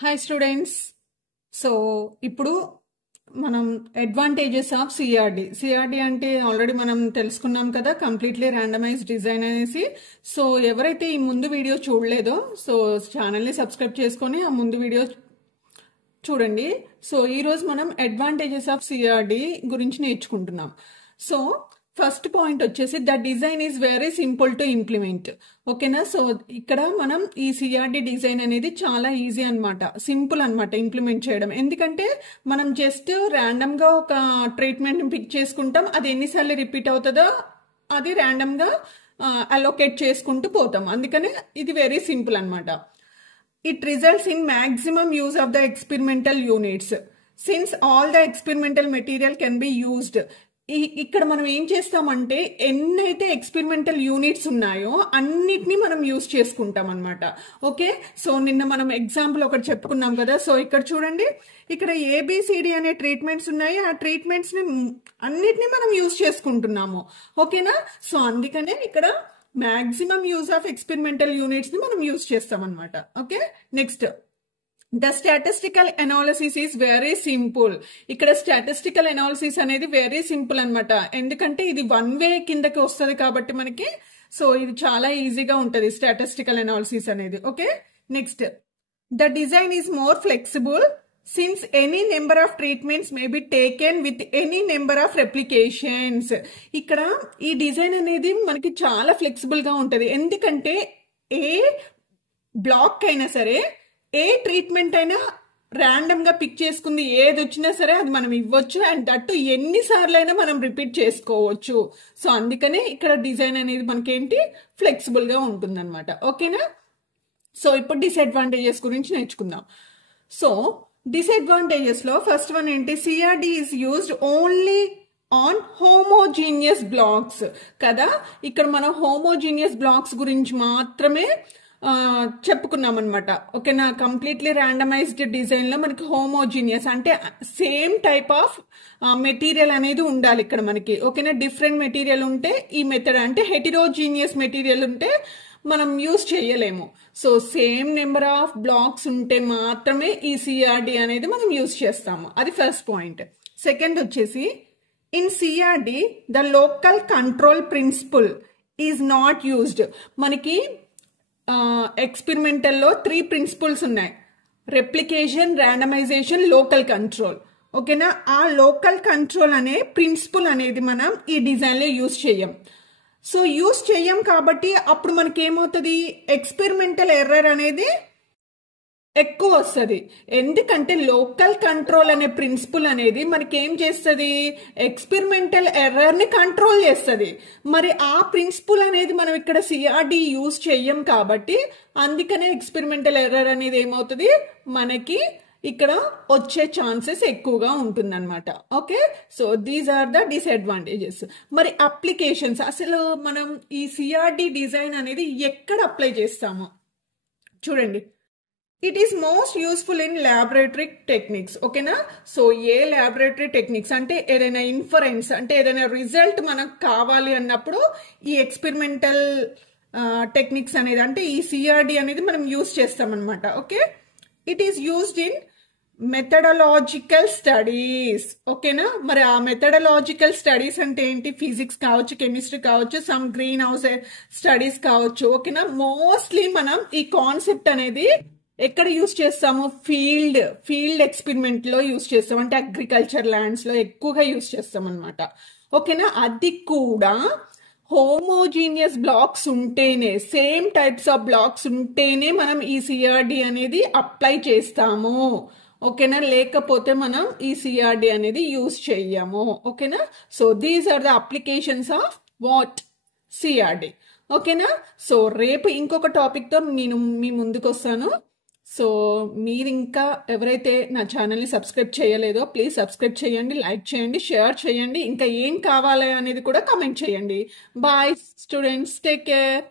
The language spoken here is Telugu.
Hi students. సో ఇప్పుడు మనం అడ్వాంటేజెస్ ఆఫ్ సిఆర్డి అంటే ఆల్రెడీ మనం తెలుసుకున్నాం కదా, కంప్లీట్లీ ర్యాండమైజ్డ్ డిజైన్ అనేసి. సో ఎవరైతే ఈ ముందు వీడియో చూడలేదో సో ఛానల్ని సబ్స్క్రైబ్ చేసుకొని ఆ ముందు వీడియో చూడండి. సో ఈరోజు మనం అడ్వాంటేజెస్ ఆఫ్ సిఆర్డి గురించి నేర్చుకుంటున్నాం. సో ఫస్ట్ పాయింట్ వచ్చేసి the design is very simple to implement. ఓకేనా. సో ఇక్కడ మనం ఈ సిఆర్డి డిజైన్ అనేది చాలా ఈజీ అనమాట, సింపుల్ అనమాట ఇంప్లిమెంట్ చేయడం. ఎందుకంటే మనం జస్ట్ ర్యాండమ్ గా ఒక ట్రీట్మెంట్ పిక్ చేసుకుంటాం, అది ఎన్నిసార్లు రిపీట్ అవుతుందో అది ర్యాండమ్ గా అలోకేట్ చేసుకుంటూ పోతాం. అందుకనే ఇది వెరీ సింపుల్ అనమాట. It results in maximum use of the experimental units since all the experimental material can be used. ఇక్కడ మనం ఏం చేస్తామంటే ఎన్నైతే ఎక్స్పెరిమెంటల్ యూనిట్స్ ఉన్నాయో అన్నిటినీ మనం యూజ్ చేసుకుంటాం అనమాట. ఓకే. సో నిన్న మనం ఎగ్జాంపుల్ ఒకటి చెప్పుకున్నాం కదా. సో ఇక్కడ చూడండి, ఇక్కడ ఏబిసిడి అనే ట్రీట్మెంట్స్ ఉన్నాయి. ఆ ట్రీట్మెంట్స్ ని అన్నిటినీ మనం యూజ్ చేసుకుంటున్నాము. ఓకేనా. సో అందుకనే ఇక్కడ maximum use of experimental units ని మనం యూజ్ చేస్తాం అనమాట. Okay. Next the statistical analysis is very simple. ఇక్కడ స్టాటిస్టికల్ అనాలిసిస్ అనేది వెరీ సింపుల్ అనమాట. ఎందుకంటే ఇది వన్ వే కిందకి వస్తుంది కాబట్టి మనకి సో ఇది చాలా ఈజీగా ఉంటుంది స్టాటిస్టికల్ అనాలిసిస్ అనేది. Okay. Next the design is more flexible since any number of treatments may be taken with any number of replications. ఇక్కడ ఈ డిజైన్ అనేది మనకి చాలా ఫ్లెక్సిబుల్ గా ఉంటది. ఎందుకంటే ఏ బ్లాక్ అయినా సరే, ఏ ట్రీట్మెంట్ అయినా ర్యాండమ్ గా పిక్ చేసుకుంది ఏది వచ్చినా సరే అది మనం ఇవ్వచ్చు. అండ్ దట్టు ఎన్నిసార్లు అయినా మనం రిపీట్ చేసుకోవచ్చు. సో అందుకనే ఇక్కడ డిజైన్ అనేది మనకి ఏంటి ఫ్లెక్సిబుల్ గా ఉంటుంది అనమాట. ఓకేనా. సో ఇప్పుడు డిసడ్వాంటేజెస్ గురించి నేర్చుకుందాం. సో డిసడ్వాంటేజెస్ లో ఫస్ట్ వన్ ఏంటి, CRD is used only on homogeneous blocks కదా. ఇక్కడ మనం హోమోజీనియస్ బ్లాక్స్ గురించి మాత్రమే చెప్పుకున్నాం అనమాట. ఓకేనా. కంప్లీట్లీ ర్యాండమైజ్డ్ డిజైన్ లో మనకి హోమోజీనియస్ అంటే సేమ్ టైప్ ఆఫ్ మెటీరియల్ అనేది ఉండాలి ఇక్కడ మనకి. ఓకేనా. డిఫరెంట్ మెటీరియల్ ఉంటే ఈ మెథడ్ అంటే హెటిరోజీనియస్ మెటీరియల్ ఉంటే మనం యూజ్ చేయలేము. So same number of blocks ఉంటే మాత్రమే ఈ సిఆర్డి అనేది మనం యూజ్ చేస్తాము. అది ఫస్ట్ పాయింట్. సెకండ్ వచ్చేసి in CRD the local control principle is not used. మనకి ఎక్స్పెరిమెంటల్ లో 3 ప్రిన్సిపల్స్ ఉన్నాయి: రెప్లికేషన్, ర్యాండమైజేషన్, లోకల్ కంట్రోల్. ఓకేనా. ఆ లోకల్ కంట్రోల్ అనే ప్రిన్సిపల్ అనేది మనం ఈ డిజైన్ లో యూజ్ చేయం. సో యూజ్ చేయం కాబట్టి అప్పుడు మనకి ఏమవుతుంది, ఎక్స్పెరిమెంటల్ ఎర్రర్ అనేది ఎక్కువ వస్తుంది. ఎందుకంటే లోకల్ కంట్రోల్ అనే ప్రిన్సిపల్ అనేది మనకి ఏం చేస్తుంది, ఎక్స్పెరిమెంటల్ ఎర్రర్ ని కంట్రోల్ చేస్తుంది. మరి ఆ ప్రిన్సిపల్ అనేది మనం ఇక్కడ సిఆర్డి యూజ్ చెయ్యం కాబట్టి అందుకనే ఎక్స్పెరిమెంటల్ ఎర్రర్ అనేది ఏమవుతుంది మనకి ఇక్కడ వచ్చే ఛాన్సెస్ ఎక్కువగా ఉంటుందన్నమాట. Okay. So these are the disadvantages. మరి అప్లికేషన్స్, అసలు మనం ఈ సిఆర్డి డిజైన్ అనేది ఎక్కడ అప్లై చేస్తాము చూడండి. It is most useful in laboratory techniques. ఓకేనా. సో ఏ ల్యాబొరేటరీ టెక్నిక్స్ అంటే ఏదైనా ఇన్ఫరెన్స్ అంటే ఏదైనా రిజల్ట్ మనకు కావాలి అన్నప్పుడు ఈ ఎక్స్పెరిమెంటల్ టెక్నిక్స్ అనేది అంటే ఈ సిఆర్డి అనేది మనం యూజ్ చేస్తాం అనమాట. Okay. It is used in methodological studies. ఓకేనా. మరి ఆ మెథడలాజికల్ స్టడీస్ అంటే ఏంటి, ఫిజిక్స్ కావచ్చు, కెమిస్ట్రీ కావచ్చు, సమ్ గ్రీన్ హౌస్ స్టడీస్ కావచ్చు. ఓకేనా. మోస్ట్లీ మనం ఈ కాన్సెప్ట్ అనేది ఎక్కడ యూజ్ చేస్తాము, ఫీల్డ్ ఎక్స్పెరిమెంట్ లో యూజ్ చేస్తాం. అంటే అగ్రికల్చర్ ల్యాండ్స్ లో ఎక్కువగా యూజ్ చేస్తాం అనమాట. ఓకేనా. అది కూడా హోమోజీనియస్ బ్లాక్స్ ఉంటేనే, సేమ్ టైప్స్ ఆఫ్ బ్లాక్స్ ఉంటేనే మనం ఈ సిఆర్డి అనేది అప్లై చేస్తాము. ఓకేనా. లేకపోతే మనం ఈ సిఆర్డి అనేది యూజ్ చెయ్యము. ఓకేనా. So these are the applications of what CRD. ఓకేనా. సో రేపు ఇంకొక టాపిక్ తో నేను మీ ముందుకు వస్తాను. సో మీరు ఇంకా ఎవరైతే నా ఛానల్ని సబ్స్క్రైబ్ చేయలేదో ప్లీజ్ సబ్స్క్రైబ్ చేయండి, లైక్ చేయండి, షేర్ చేయండి. ఇంకా ఏం కావాలి అనేది కూడా కామెంట్ చేయండి. Bye students, take care.